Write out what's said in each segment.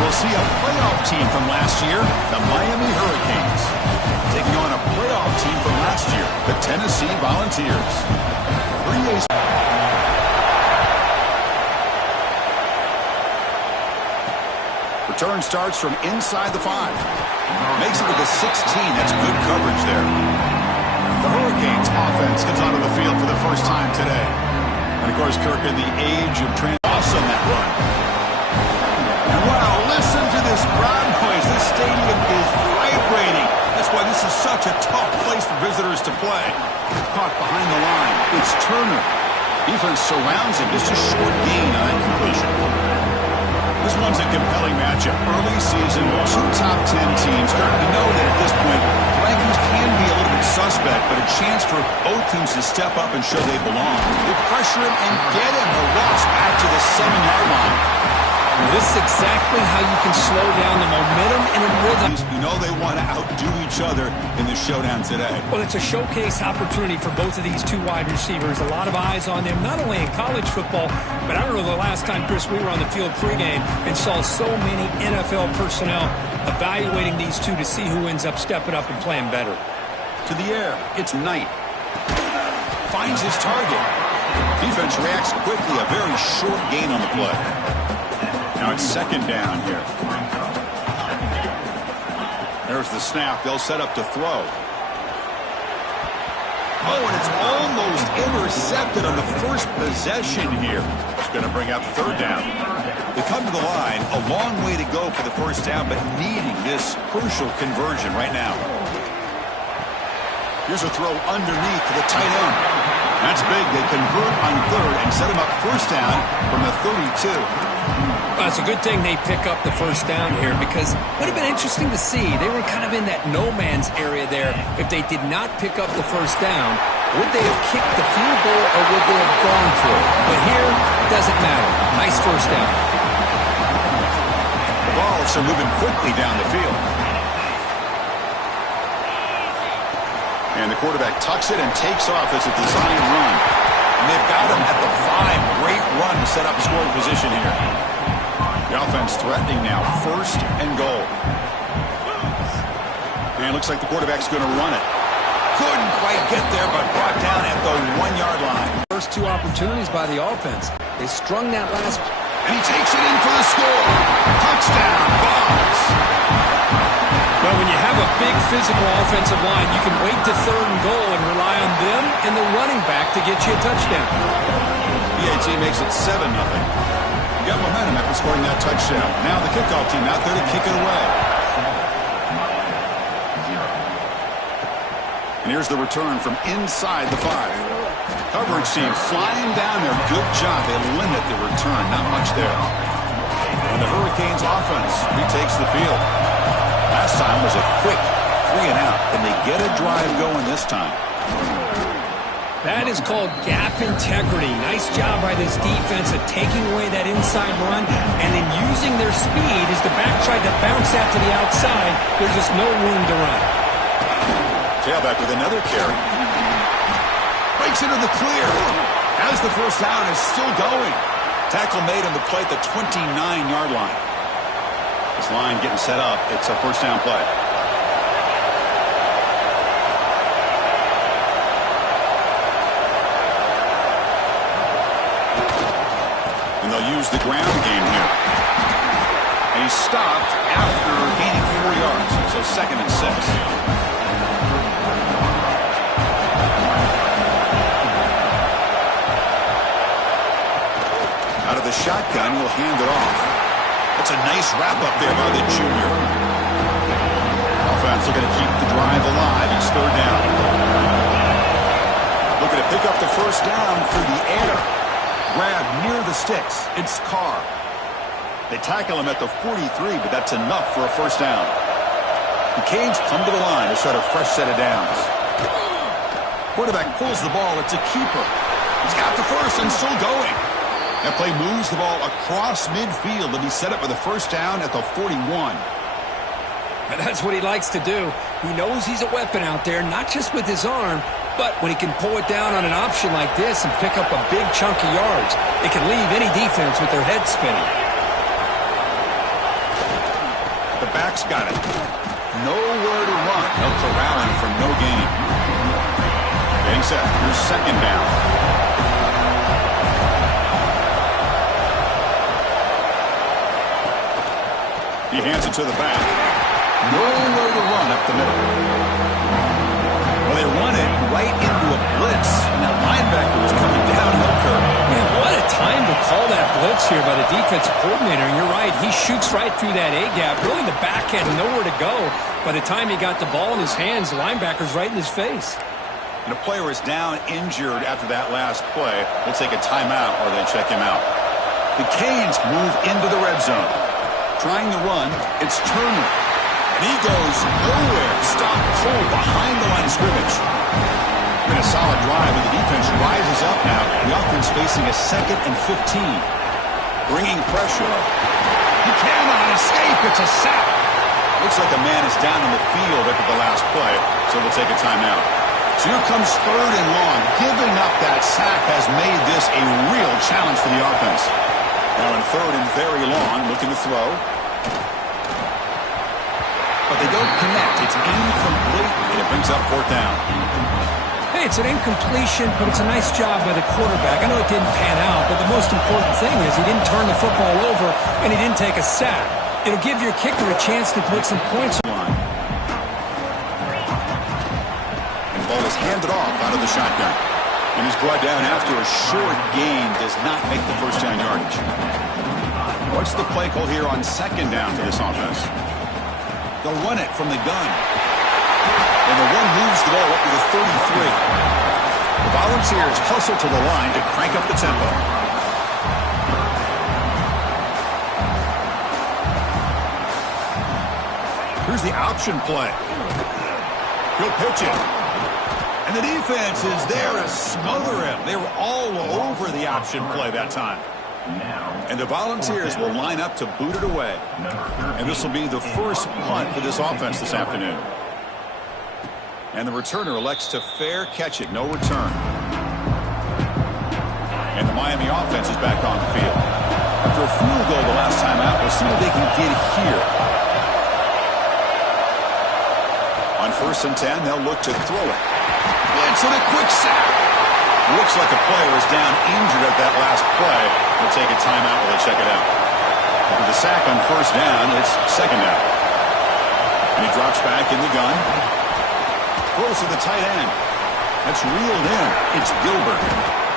we'll see a playoff team from last year, the Miami Hurricanes, taking on a playoff team from last year, the Tennessee Volunteers. Return starts from inside the 5. Makes it to the 16. That's good coverage there. The Hurricanes offense gets onto the field for the first time today. And, of course, Kirk, in the age of awesome that run. And, wow, listen to this crowd noise. This stadium is vibrating. That's why this is such a tough place for visitors to play. Caught behind the line. It's Turner. Defense surrounds him. Just a short gain on that completion. This one's a compelling matchup. Early season, 2 top 10 teams. We know that at this point, rankings can be a little bit suspect, but a chance for both teams to step up and show they belong. They pressure him and get him. The Ross back to the 7-yard line. This is exactly how you can slow down the momentum and a rhythm. You know they want to outdo each other in the showdown today. Well, it's a showcase opportunity for both of these 2 wide receivers. A lot of eyes on them, not only in college football, but I don't know the last time, Chris, we were on the field pregame and saw so many NFL personnel evaluating these 2 to see who ends up stepping up and playing better. To the air, it's Knight. Finds his target. Defense reacts quickly, a very short gain on the play. Now it's 2nd down here. There's the snap. They'll set up to throw. Oh, and it's almost intercepted on the first possession here. It's going to bring up 3rd down. They come to the line, a long way to go for the first down, but needing this crucial conversion right now. Here's a throw underneath to the tight end. That's big. They convert on 3rd and set him up 1st down from the 32. Well, it's a good thing they pick up the 1st down here because it would have been interesting to see. They were kind of in that no-man's area there. If they did not pick up the 1st down, would they have kicked the field goal or would they have gone for it? But here, it doesn't matter. Nice 1st down. The balls are moving quickly down the field. And the quarterback tucks it and takes off as a design run. And they've got him at the 5. Great run to set up scoring position here. The offense threatening now. 1st and goal. And it looks like the quarterback's going to run it. Couldn't quite get there, but brought down at the 1-yard line. First 2 opportunities by the offense. They strung that last. And he takes it in for the score. Touchdown, Vols. Well, when you have a big physical offensive line, you can wait to 3rd and goal and rely on them and the running back to get you a touchdown. PAT makes it 7-0. You got momentum after scoring that touchdown. Now the kickoff team out there to kick it away. And here's the return from inside the 5. Coverage team flying down there. Good job. They limit the return. Not much there. And the Hurricanes offense retakes the field. Last time was a quick 3 and out. Can they get a drive going this time? That is called gap integrity. Nice job by this defense at taking away that inside run and then using their speed as the back tried to bounce that to the outside. There's just no room to run. Tailback with another carry. Breaks into the clear. As the 1st down is still going. Tackle made on the play at the 29-yard line. This line getting set up. It's a 1st down play. And they'll use the ground game here. And he's stopped after gaining 4 yards. So 2nd and 6. Out of the shotgun, he'll hand it off. That's a nice wrap-up there by the junior. Offense looking to keep the drive alive. It's 3rd down. Looking to pick up the 1st down through the air. Grab near the sticks. It's Carr. They tackle him at the 43, but that's enough for a 1st down. The Canes come to the line to start a fresh set of downs. Quarterback pulls the ball. It's a keeper. He's got the 1st and still going. That play moves the ball across midfield, and he's set up with a 1st down at the 41. And that's what he likes to do. He knows he's a weapon out there, not just with his arm, but when he can pull it down on an option like this and pick up a big chunk of yards, it can leave any defense with their head spinning. The back's got it. Nowhere to run. They'll corral him for no gain. Getting set. Here's second down. He hands it to the back. Nowhere to run up the middle. Well, they run it right into a blitz. And that linebacker was coming downhill curve. Man, what a time to call that blitz here by the defensive coordinator. And you're right, he shoots right through that A-gap. Really, the back had nowhere to go. By the time he got the ball in his hands, the linebacker's right in his face. And a player is down injured after that last play. They'll take a timeout or they check him out. The Canes move into the red zone. Trying to run, it's Turner. And he goes nowhere. Stop cold behind the line of scrimmage. Been a solid drive, and the defense rises up now. The offense facing a 2nd and 15. Bringing pressure. He cannot escape. It's a sack. Looks like a man is down in the field after the last play, so we'll take a timeout. So here comes 3rd and long. Giving up that sack has made this a real challenge for the offense. Now in 3rd and very long, looking to throw. But they don't connect. It's incomplete, and it brings up 4th down. Hey, it's an incompletion, but it's a nice job by the quarterback. I know it didn't pan out, but the most important thing is he didn't turn the football over, and he didn't take a sack. It'll give your kicker a chance to put some points on. And the ball is handed off out of the shotgun. And he's brought down after a short gain. Does not make the first down yardage. What's the play call here on 2nd down for this offense? They'll run it from the gun. And the one moves the ball up to the 33. The Volunteers hustle to the line to crank up the tempo. Here's the option play. He'll pitch it. And the defense is there to smother him. They were all over the option play that time. And the Volunteers will line up to boot it away. And this will be the first punt for this offense this afternoon. And the returner elects to fair catch it. No return. And the Miami offense is back on the field. After a field goal the last time out, we'll see what they can get here. On 1st and 10, they'll look to throw it. Blitz and a quick sack. Looks like a player is down injured at that last play. We'll take a timeout while they check it out. After the sack on 1st down, it's 2nd down. And he drops back in the gun. Throws to the tight end. That's reeled in. It's Gilbert.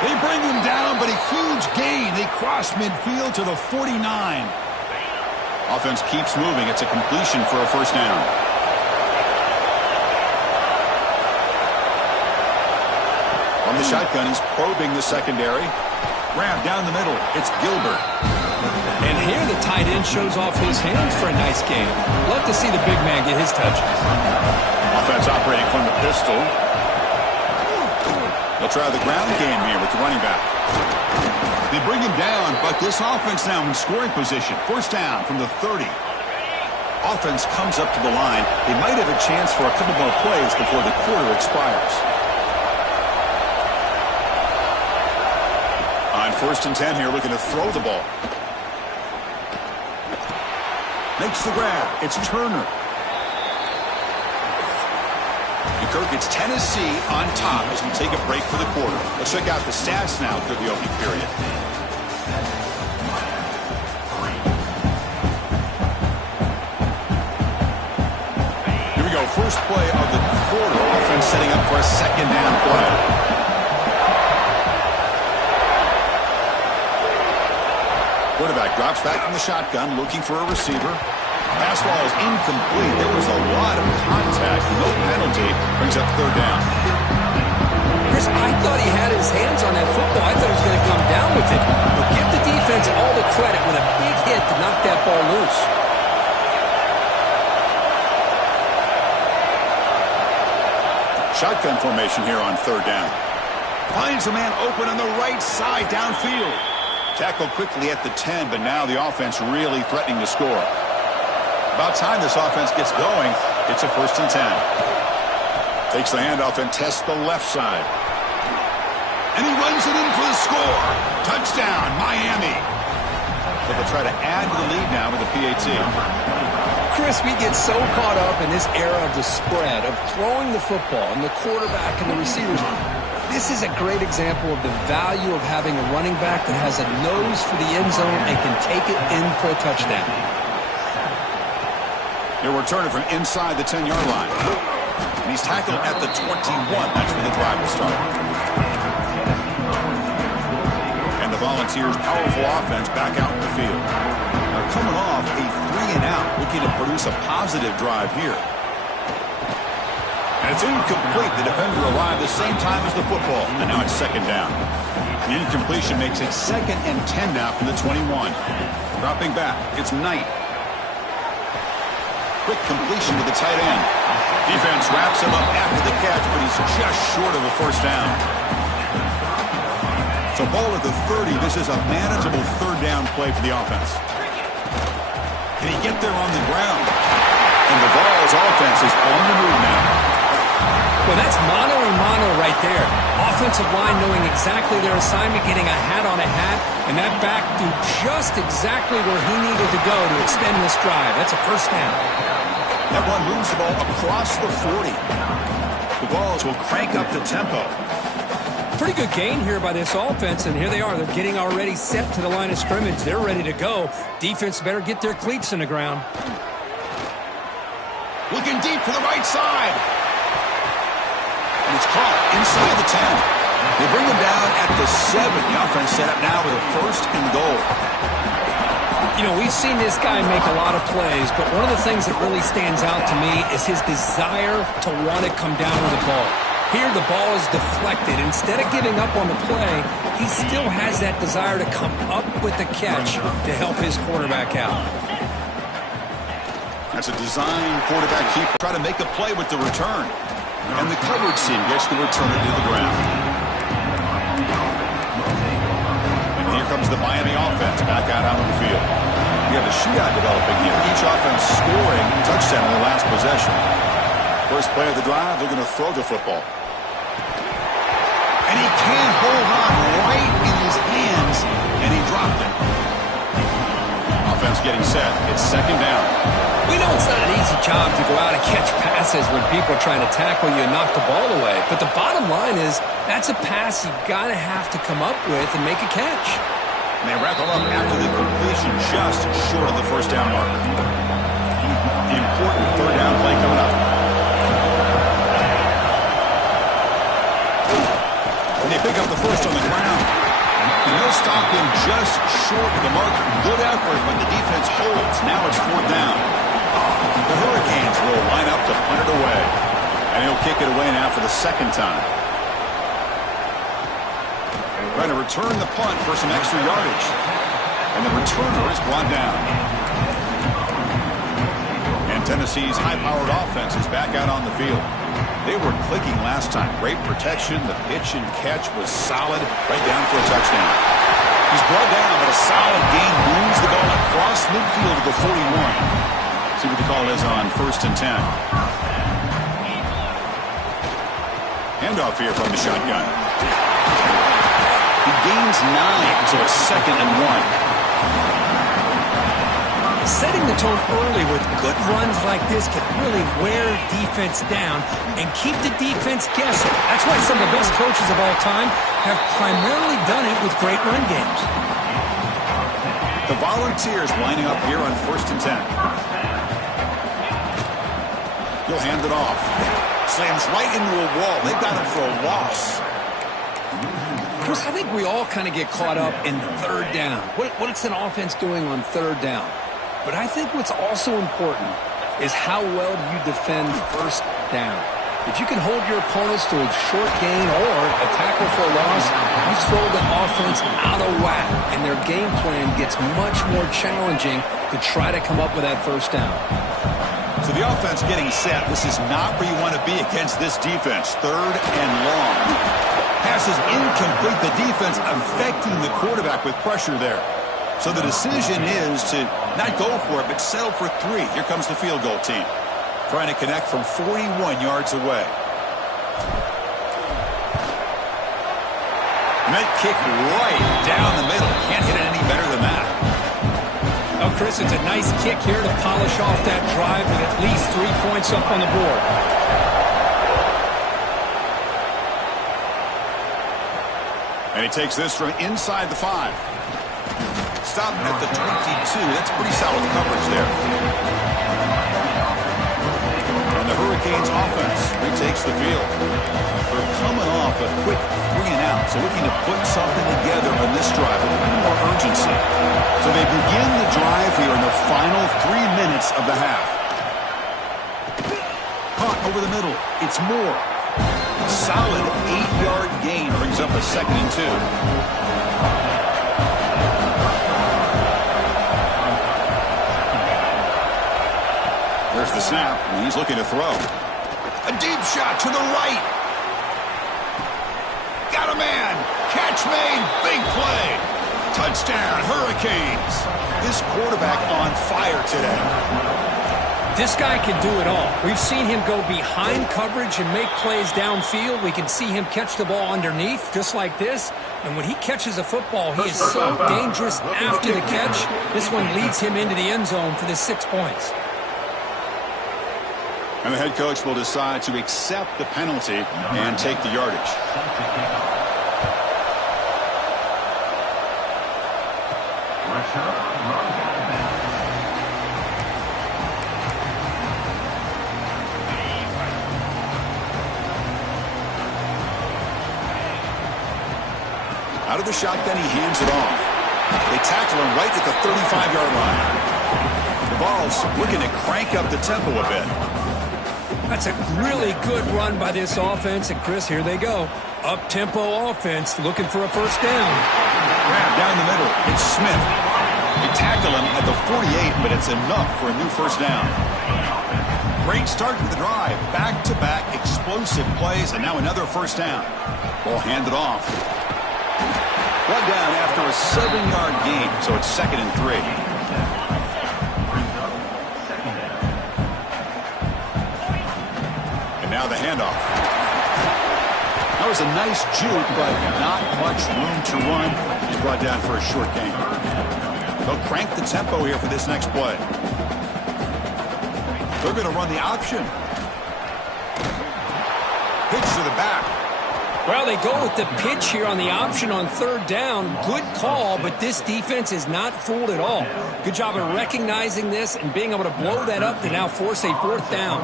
They bring him down, but a huge gain. They cross midfield to the 49. Offense keeps moving. It's a completion for a 1st down. On the shotgun, he's probing the secondary. Grab down the middle. It's Gilbert. And here the tight end shows off his hands for a nice game. Love to see the big man get his touches. Offense operating from the pistol. They'll try the ground game here with the running back. They bring him down, but this offense now in scoring position. 1st down from the 30. Offense comes up to the line. They might have a chance for a couple more plays before the quarter expires. On 1st and 10 here, looking to throw the ball. Makes the grab. It's Turner. Kirk, it's Tennessee on top as we take a break for the quarter. Let's check out the stats now through the opening period. Here we go. First play of the quarter. Offense setting up for a 2nd down play. Quarterback drops back from the shotgun, looking for a receiver. Pass ball is incomplete. There was a lot of contact. No penalty. Brings up 3rd down. Chris, I thought he had his hands on that football. I thought he was going to come down with it. But give the defense all the credit with a big hit to knock that ball loose. Shotgun formation here on 3rd down. Finds a man open on the right side downfield. Tackled quickly at the 10, but now the offense really threatening to score. About time this offense gets going. It's a 1st and 10. Takes the handoff and tests the left side. And he runs it in for the score. Touchdown, Miami. But they'll try to add to the lead now with the PAT. Chris, we get so caught up in this era of the spread, of throwing the football and the quarterback and the receivers. This is a great example of the value of having a running back that has a nose for the end zone and can take it in for a touchdown. He'll return it from inside the 10-yard line. And he's tackled at the 21. That's where the drive will start. And the Volunteers' powerful offense back out in the field. They're coming off a 3-and-out, looking to produce a positive drive here. And it's incomplete. The defender arrived the same time as the football. And now it's second down. The incompletion makes it 2nd and 10 now from the 21. Dropping back, it's Knight. Quick completion to the tight end. Defense wraps him up after the catch, but he's just short of a first down. So ball at the 30. This is a manageable third down play for the offense. Can he get there on the ground? And the Vols offense is on the move now. Well, that's mano a mano right there. Offensive line knowing exactly their assignment, getting a hat on a hat, and that back do just exactly where he needed to go to extend this drive. That's a first down. That one moves the ball across the 40. The Vols will crank up the tempo. Pretty good gain here by this offense, and here they are. They're getting already set to the line of scrimmage. They're ready to go. Defense better get their cleats in the ground. Looking deep to the right side. And it's caught inside the 10. They bring him down at the 7. The offense set up now with a 1st and goal. You know, we've seen this guy make a lot of plays, but one of the things that really stands out to me is his desire to want to come down with the ball. Here, the ball is deflected. Instead of giving up on the play, he still has that desire to come up with the catch to help his quarterback out. That's a design quarterback keeper. Try to make a play with the return. And the coverage team gets the returner to the ground. And here comes the Miami offense back out onto the field. We have a shootout developing here. Each offense scoring a touchdown in their last possession. First play of the drive, they're going to throw the football. And he can't hold on right in his hands, and he dropped it. Offense getting set. It's second down. We know it's not an easy job to go out and catch passes when people are trying to tackle you and knock the ball away. But the bottom line is that's a pass you got to have to come up with and make a catch. And they wrap him up after the completion just short of the first down marker. The important third down play coming up. And they pick up the first on the ground. And they'll stop him just short of the marker. Good effort, but the defense holds. Now it's 4th down. The Hurricanes will line up to punt it away. And he'll kick it away now for the 2nd time. Trying to return the punt for some extra yardage. And the returner is brought down. And Tennessee's high-powered offense is back out on the field. They were clicking last time. Great protection. The pitch and catch was solid. Right down for a touchdown. He's brought down, but a solid gain moves the ball across midfield to the 41. See what the call is on 1st and 10. Handoff here from the shotgun. He gains 9, so it's 2nd and 1. Setting the tone early with good runs like this can really wear defense down and keep the defense guessing. That's why some of the best coaches of all time have primarily done it with great run games. The Volunteers lining up here on 1st and 10. He'll hand it off. Slams right into a wall. They've got him for a loss. Chris, I think we all kind of get caught up in third down. What's an offense doing on third down? But I think what's also important is how well you defend first down. If you can hold your opponents to a short gain or a tackle for a loss, you throw the offense out of whack, and their game plan gets much more challenging to try to come up with that first down. So the offense getting set. This is not where you want to be against this defense. 3rd and long. Pass is incomplete. The defense affecting the quarterback with pressure there. So the decision is to not go for it, but settle for 3. Here comes the field goal team. Trying to connect from 41 yards away. Net kick right down the middle. Can't hit it any better than that. Well, Chris, it's a nice kick here to polish off that drive with at least 3 points up on the board. And he takes this from inside the 5. Stop at the 22. That's pretty solid coverage there. And the Hurricanes offense retakes the field. They're coming off a quick 3 and out, so looking to put something together on this drive with a little more urgency. So they begin the drive here in the final 3 minutes of the half. Caught over the middle. It's Moore. Solid 8-yard gain brings up a 2nd and 2. There's the snap, and he's looking to throw. A deep shot to the right. Got a man. Catch made. Big play. Touchdown, Hurricanes. This quarterback on fire today. This guy can do it all. We've seen him go behind coverage and make plays downfield. We can see him catch the ball underneath, just like this. And when he catches a football, he is so dangerous after the catch. This one leads him into the end zone for the 6 points. And the head coach will decide to accept the penalty and take the yardage. Out of the shotgun, he hands it off. They tackle him right at the 35-yard line. The Vols looking to crank up the tempo a bit. That's a really good run by this offense. And, Chris, here they go. Up-tempo offense looking for a first down. Grab down the middle. It's Smith. They tackle him at the 48, but it's enough for a new first down. Great start to the drive. Back-to-back explosive plays, and now another first down. Ball handed off. Brought down after a 7-yard gain, so it's 2nd and 3. And now the handoff. That was a nice juke, but not much room to run. He's brought down for a short gain. They'll crank the tempo here for this next play. They're going to run the option. Pitch to the back. Well, they go with the pitch here on the option on 3rd down. Good call, but this defense is not fooled at all. Good job of recognizing this and being able to blow that up to now force a 4th down.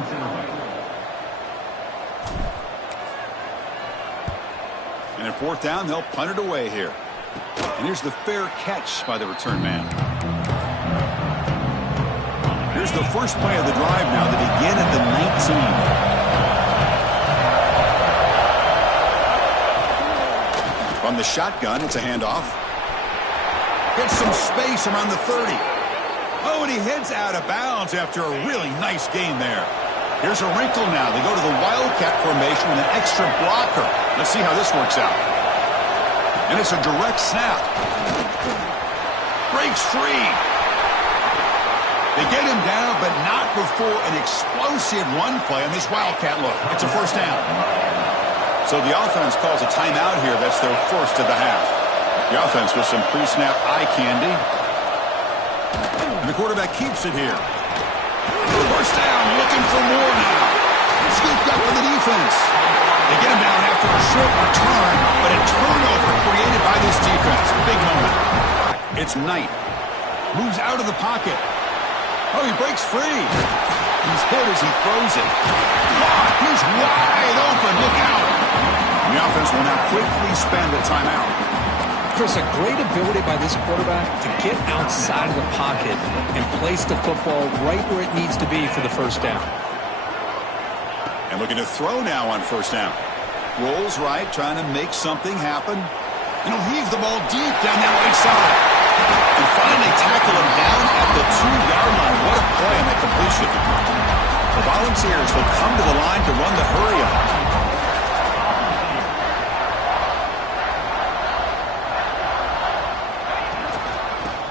And at 4th down, they'll punt it away here. And here's the fair catch by the return man. Here's the first play of the drive now. They begin at the 19. From the shotgun, it's a handoff. Gets some space around the 30. Oh, and he heads out of bounds after a really nice gain there. Here's a wrinkle now. They go to the Wildcat formation with an extra blocker. Let's see how this works out. And it's a direct snap. Breaks free. They get him down, but not before an explosive run play on this Wildcat look. It's a first down. So the offense calls a timeout here. That's their first of the half. The offense with some pre-snap eye candy. And the quarterback keeps it here. First down, looking for more now. Scooped up with the defense. They get him down after a short return, but a turnover created by this defense. Big moment. It's Knight. Moves out of the pocket. Oh, he breaks free. He's hit as he throws it. He's wide open. Look out. And the offense will now quickly spend a timeout. Chris, a great ability by this quarterback to get outside of the pocket and place the football right where it needs to be for the first down. And looking to throw now on first down. Rolls right, trying to make something happen. And he'll heave the ball deep down that right side. And finally tackle him down at the 2-yard line. What a play on that completion. The Volunteers will come to the line to run the hurry-up.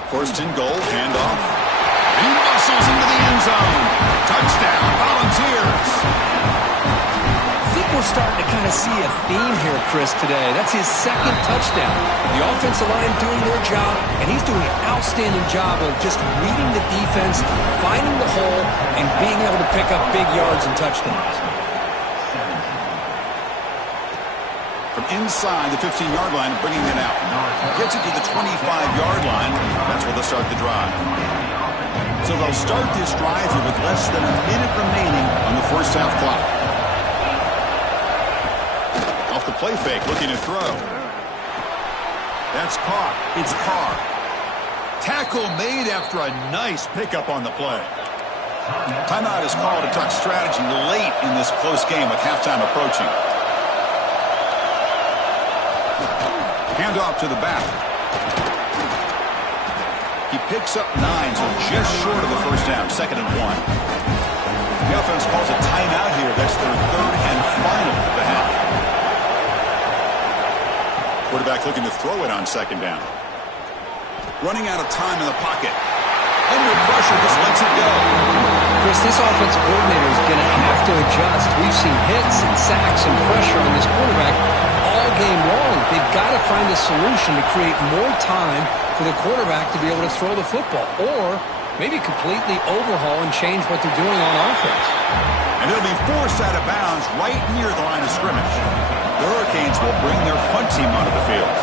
First and goal, handoff. And he muscles into the end zone. Touchdown, Volunteers. Think we're starting to kind of see a theme here, Chris, today. That's his second touchdown. The offensive line doing their job, and he's doing an outstanding job of just reading the defense, finding the hole, and being able to pick up big yards and touchdowns. From inside the 15-yard line, bringing it out. Gets it to the 25-yard line. That's where they'll start the drive. So they'll start this drive here with less than a minute remaining on the first half clock. Off the play fake, looking to throw. That's caught. It's Carr. Tackle made after a nice pickup on the play. Timeout is called to talk strategy late in this close game with halftime approaching. Handoff to the back. He picks up 9, so just short of the first down, 2nd and 1. The offense calls a timeout here. That's their 3rd and final of the half. Quarterback looking to throw it on 2nd down. Running out of time in the pocket. Under pressure, just lets it go. Chris, this offensive coordinator is going to have to adjust. We've seen hits and sacks and pressure on this quarterback all game long. They've got to find a solution to create more time for the quarterback to be able to throw the football, or maybe completely overhaul and change what they're doing on offense. And it'll be forced out of bounds right near the line of scrimmage. The Hurricanes will bring their punt team onto the field.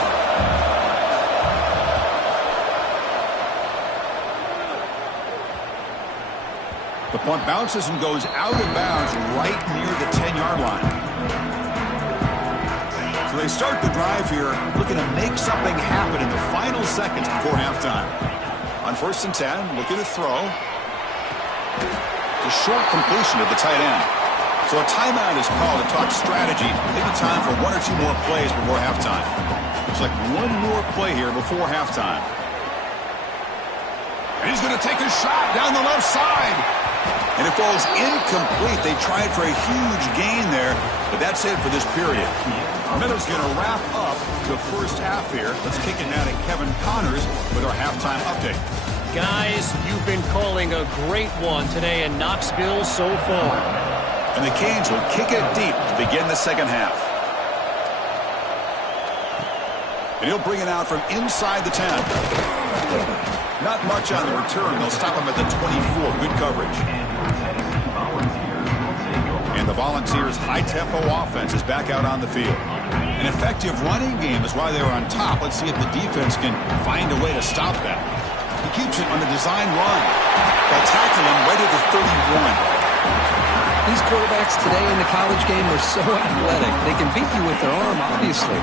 The punt bounces and goes out of bounds right near the 10-yard line. So they start the drive here looking to make something happen in the final seconds before halftime. On 1st and 10, looking to throw. It's a short completion to the tight end. So a timeout is called to talk strategy. Maybe time for 1 or 2 more plays before halftime. Looks like 1 more play here before halftime. And he's going to take a shot down the left side. And it falls incomplete. They tried for a huge gain there, but that's it for this period. Meadows going to wrap up the first half here. Let's kick it now to Kevin Connors with our halftime update. Guys, you've been calling a great one today in Knoxville so far. And the Canes will kick it deep to begin the second half. And he'll bring it out from inside the 10. Not much on the return. They'll stop him at the 24. Good coverage. And the Volunteers' high-tempo offense is back out on the field. An effective running game is why they were on top. Let's see if the defense can find a way to stop that. He keeps it on the design run. They'll tackle him right at the 31. These quarterbacks today in the college game are so athletic. They can beat you with their arm, obviously.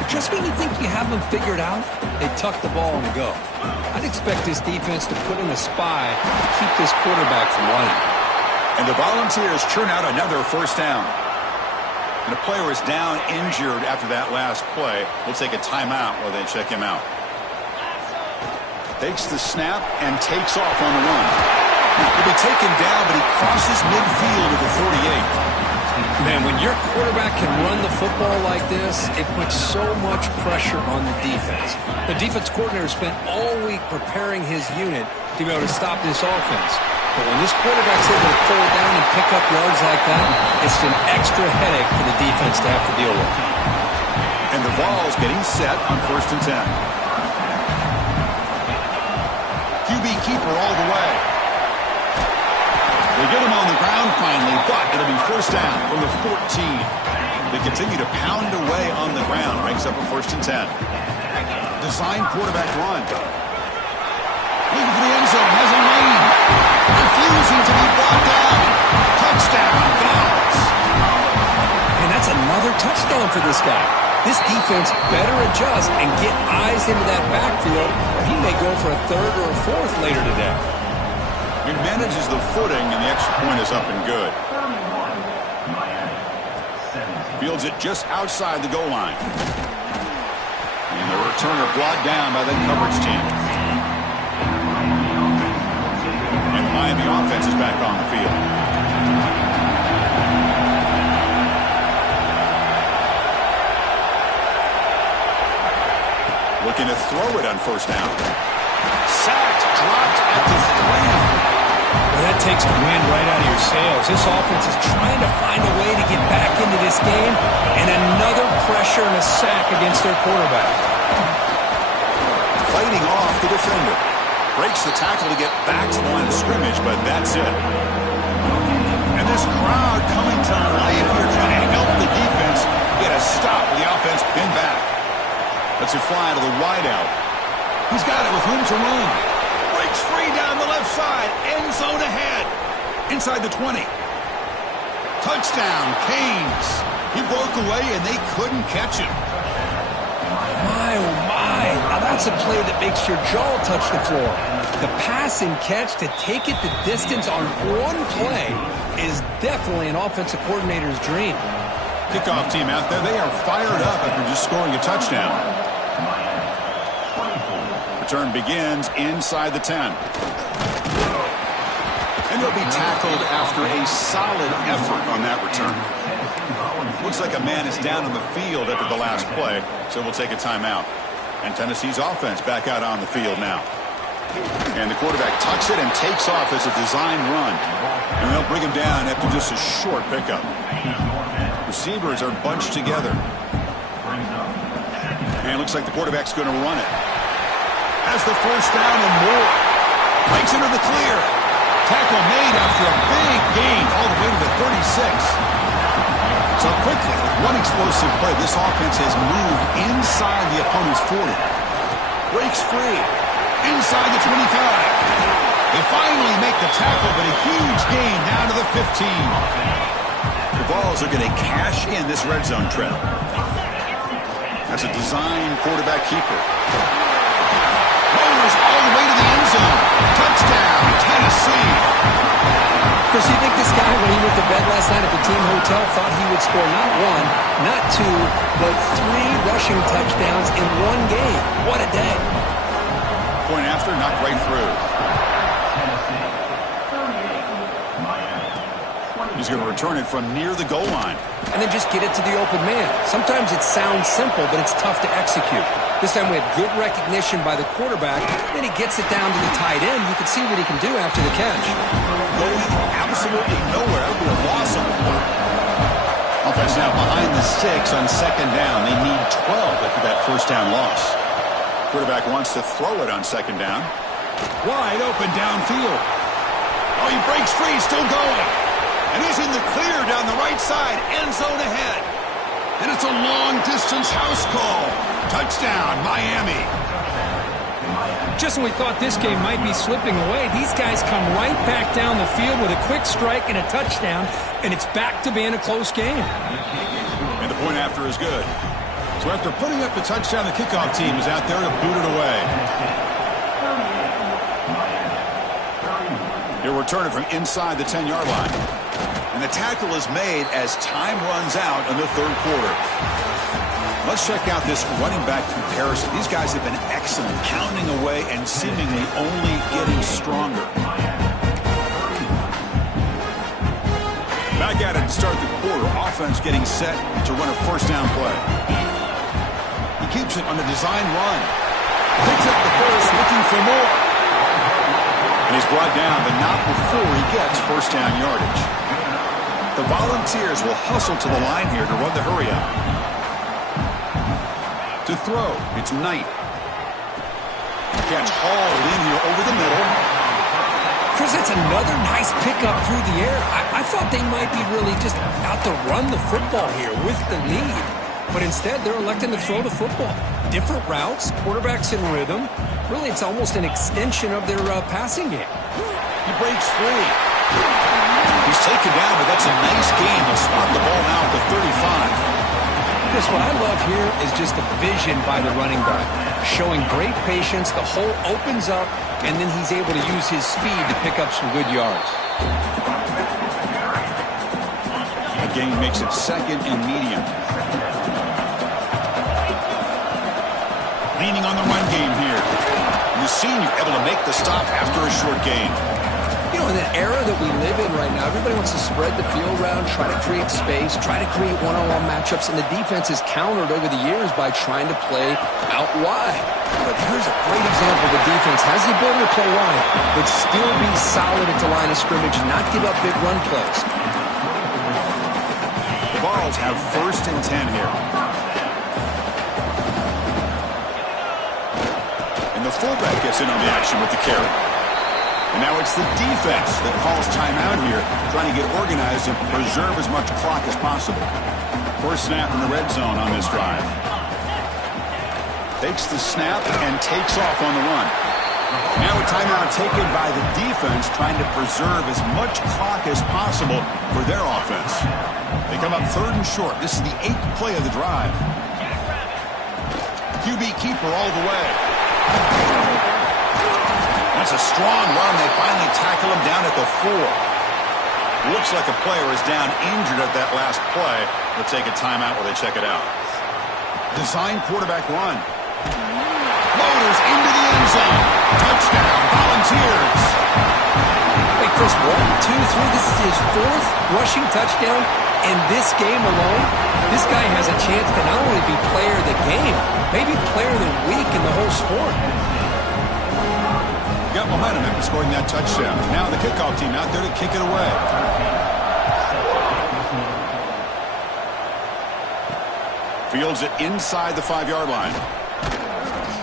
But just when you think you have them figured out, they tuck the ball and go. I'd expect this defense to put in a spy to keep this quarterback from running. And the Volunteers churn out another first down. And a player is down injured after that last play. We'll take a timeout while they check him out. Takes the snap and takes off on the run. He'll be taken down, but he crosses midfield at the 48. Man, when your quarterback can run the football like this, it puts so much pressure on the defense. The defense coordinator spent all week preparing his unit to be able to stop this offense. But when this quarterback's able to pull down and pick up yards like that, it's an extra headache for the defense to have to deal with. And the Vols getting set on 1st and 10. QB keeper all the way. They get him on the ground finally, but it'll be first down from the 14. They continue to pound away on the ground. Makes up a 1st and 10. Design quarterback run. Looking for the end zone. Has a lane. Refusing to be brought down. Touchdown. Vols. And that's another touchdown for this guy. This defense better adjust and get eyes into that backfield, or he may go for a 3rd or a 4th later today. He manages the footing, and the extra point is up and good. Fields it just outside the goal line. And the returner brought down by the coverage team. And the Miami offense is back on the field. Looking to throw it on first down. Sacked, dropped at the 3. Well, that takes the wind right out of your sails. This offense is trying to find a way to get back into this game, and another pressure and a sack against their quarterback. Fighting off the defender. Breaks the tackle to get back to the line of scrimmage, but that's it. And this crowd coming to life here trying to help the defense get a stop with the offense pinned back. Lets it fly to the wideout. He's got it with room to run. Breaks free down the left side. End zone ahead. Inside the 20. Touchdown, Canes. He broke away and they couldn't catch him. My, oh my. Now that's a play that makes your jaw touch the floor. The pass and catch to take it the distance on one play is definitely an offensive coordinator's dream. Kickoff team out there, they are fired up after just scoring a touchdown. Return begins inside the 10. And he'll be tackled after a solid effort on that return. Looks like a man is down on the field after the last play, so we'll take a timeout. And Tennessee's offense back out on the field now. And the quarterback tucks it and takes off as a design run. And they'll bring him down after just a short pickup. Receivers are bunched together. And it looks like the quarterback's going to run it. Has the first down and more. Breaks into the clear. Tackle made after a big gain all the way to the 36. So quickly, one explosive play, this offense has moved inside the opponent's 40. Breaks free. Inside the 25. They finally make the tackle, but a huge gain down to the 15. The Vols are going to cash in this red zone trap. That's a design quarterback keeper. Rolls all the way to the end zone. Touchdown, Tennessee. Chris, you think this guy, when he went to bed last night at the team hotel, thought he would score not one, not two, but 3 rushing touchdowns in one game? What a day. Point after, knocked right through. He's going to return it from near the goal line. And then just get it to the open man. Sometimes it sounds simple, but it's tough to execute. This time we have good recognition by the quarterback. Then he gets it down to the tight end. You can see what he can do after the catch. Going absolutely nowhere. That would be a loss on the play. Offense now behind the 6 on second down. They need 12 after that first down loss. Quarterback wants to throw it on second down. Wide open downfield. Oh, he breaks free, still going. And he's in the clear down the right side, end zone ahead. And it's a long-distance house call. Touchdown, Miami. Just when we thought this game might be slipping away, these guys come right back down the field with a quick strike and a touchdown, and it's back to being a close game. And the point after is good. So after putting up the touchdown, the kickoff team is out there to boot it away. He'll return it from inside the 10-yard line. And the tackle is made as time runs out in the third quarter. Let's check out this running back comparison. These guys have been excellent, pounding away and seemingly only getting stronger. Back at it to start the quarter. Offense getting set to run a first down play. He keeps it on the design run. Picks up the first, looking for more. And he's brought down, but not before he gets first down yardage. The Volunteers will hustle to the line here to run the hurry up. To throw, it's Knight. Catch hauled in here over the middle. Chris, it's another nice pickup through the air. I thought they might be really just out to run the football here with the lead. But instead, they're electing to throw the football. Different routes, quarterbacks in rhythm. Really, it's almost an extension of their passing game. He breaks free. He's taken down, but that's a nice gain. They'll spot the ball now at the 35. Chris, what I love here is just the vision by the running back. Showing great patience, the hole opens up, and then he's able to use his speed to pick up some good yards. The gain makes it second and medium. Leaning on the run game here. And the senior able to make the stop after a short gain. You know, in the era that we live in right now, everybody wants to spread the field around, try to create space, try to create one-on-one matchups, and the defense is countered over the years by trying to play out wide. But here's a great example. The defense has the ability to play wide, but still be solid at the line of scrimmage and not give up big run plays. The Vols have 1st and 10 here. And the fullback gets in on the action with the carry. And now it's the defense that calls timeout here, trying to get organized and preserve as much clock as possible. First snap in the red zone on this drive. Takes the snap and takes off on the run. Now a timeout taken by the defense, trying to preserve as much clock as possible for their offense. They come up 3rd and short. This is the 8th play of the drive. QB keeper all the way. That's a strong run. They finally tackle him down at the 4. Looks like a player is down injured at that last play. They'll take a timeout while they check it out. Design quarterback run. Loaders into the end zone. Touchdown, Volunteers. Hey, Chris, 1, 2, 3. This is his 4th rushing touchdown. In this game alone, this guy has a chance to not only be player of the game, maybe player of the week in the whole sport. Got momentum after scoring that touchdown. Now the kickoff team out there to kick it away. Fields it inside the 5-yard line.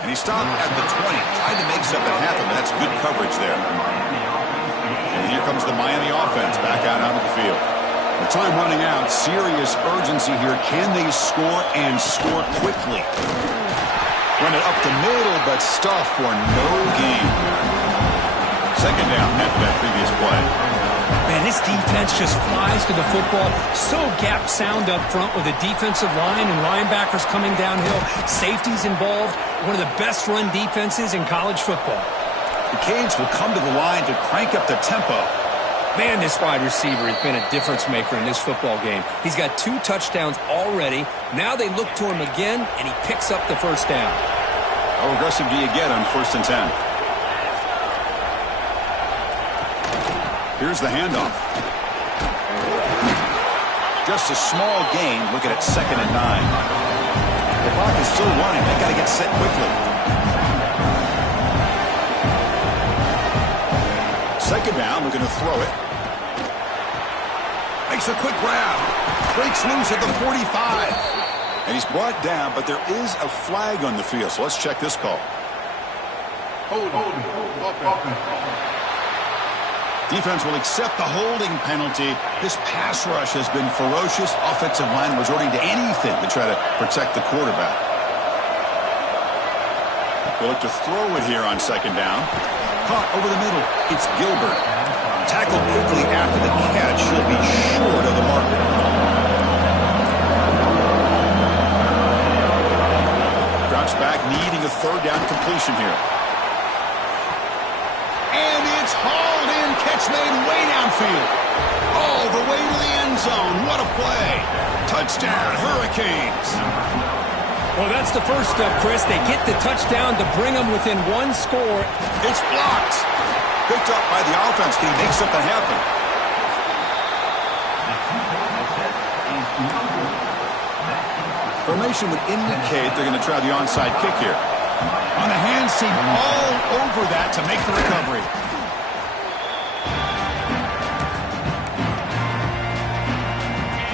And he stopped at the 20. Tried to make something happen, but that's good coverage there. And here comes the Miami offense back out onto the field. The time running out. Serious urgency here. Can they score and score quickly? Run it up the middle, but stuffed for no gain. 2nd down after that previous play. Man, this defense just flies to the football. So gap sound up front with a defensive line and linebackers coming downhill. Safeties involved. One of the best run defenses in college football. The Canes will come to the line to crank up the tempo. Man, this wide receiver has been a difference maker in this football game. He's got 2 touchdowns already. Now they look to him again, and he picks up the 1st down. How aggressive do you get on 1st and 10? Here's the handoff. Just a small gain. Looking at 2nd and 9. The clock is still running. They got to get set quickly. 2nd down, looking to throw it. Makes a quick grab. Breaks loose at the 45. And he's brought down, but there is a flag on the field. So let's check this call. Defense will accept the holding penalty. This pass rush has been ferocious. Offensive line resorting to anything to try to protect the quarterback. They look to throw it here on 2nd down. Caught over the middle. It's Gilbert. Tackled quickly after the catch. He'll be short of the marker. Drops back, needing a 3rd down completion here. And it's hauled in. Catch made way downfield. All the way to the end zone. What a play. Touchdown, Hurricanes. Well, that's the first step, Chris. They get the touchdown to bring them within 1 score. It's blocked. Picked up by the offense. Can he make something happen? Formation would indicate they're going to try the onside kick here. On the hands team, all over that to make the recovery.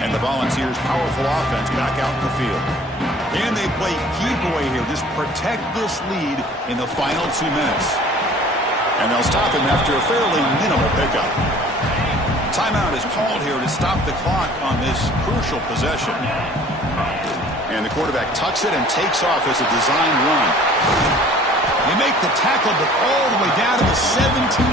And the Volunteers' powerful offense back out in the field. Can they play keep away here? Just protect this lead in the final 2 minutes. And they'll stop him after a fairly minimal pickup. Timeout is called here to stop the clock on this crucial possession. And the quarterback tucks it and takes off as a design run. They make the tackle, but all the way down to the 17.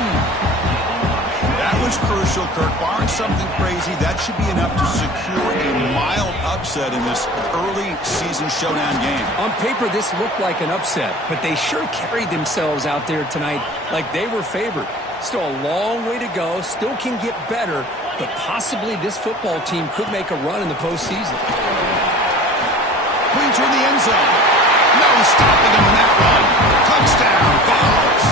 That was crucial, Kirk. Barring something crazy, that should be enough to secure a mild upset in this early season showdown game. On paper, this looked like an upset, but they sure carried themselves out there tonight like they were favored. Still a long way to go, still can get better, but possibly this football team could make a run in the postseason. Clean through the end zone. No stopping him in that run. Touchdown, Vols.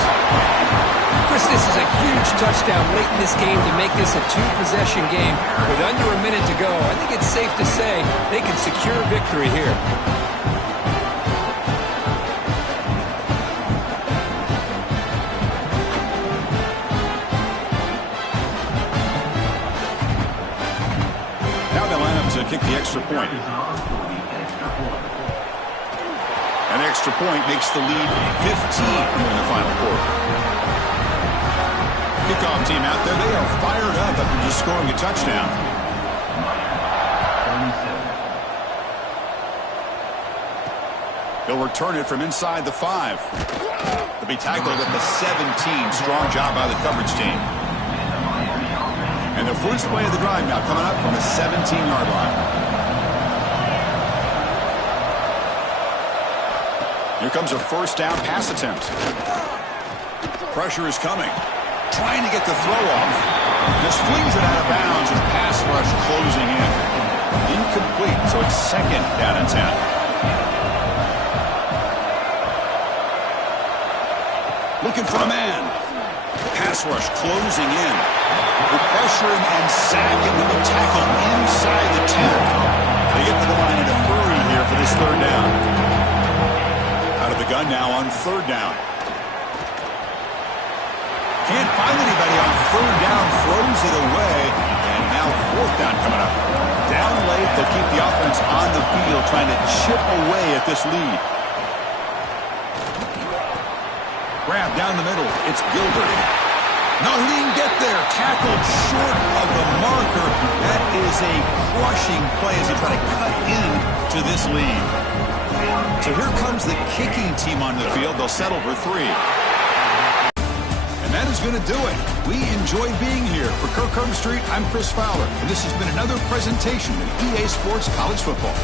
Chris, this is a huge touchdown late in this game to make this a two-possession game. With under a minute to go, I think it's safe to say they can secure victory here. Now they line up to kick the extra point. An extra point makes the lead 15 in the final quarter. Kickoff team out there, they are fired up after just scoring a touchdown. They'll return it from inside the 5. They'll be tackled at the 17. Strong job by the coverage team. And the first play of the drive now coming up from the 17-yard line. Here comes a first down pass attempt. Pressure is coming. Trying to get the throw off. Just flings it out of bounds as pass rush closing in. Incomplete, so it's second down and 10. Looking for a man. Pass rush closing in. With pressuring and sagging with the tackle inside the 10. They get to the line in a hurry here for this third down. Out of the gun now on third down. Can't find anybody on third down, throws it away, and now fourth down coming up. Down late, they'll keep the offense on the field, trying to chip away at this lead. Grab down the middle, it's Gilbert. No, he didn't get there. Tackled short of the marker. That is a crushing play as he tries to cut into this lead. So here comes the kicking team on the field. They'll settle for 3. And that is going to do it. We enjoyed being here. For Kirk Street, I'm Chris Fowler, and this has been another presentation of EA Sports College Football.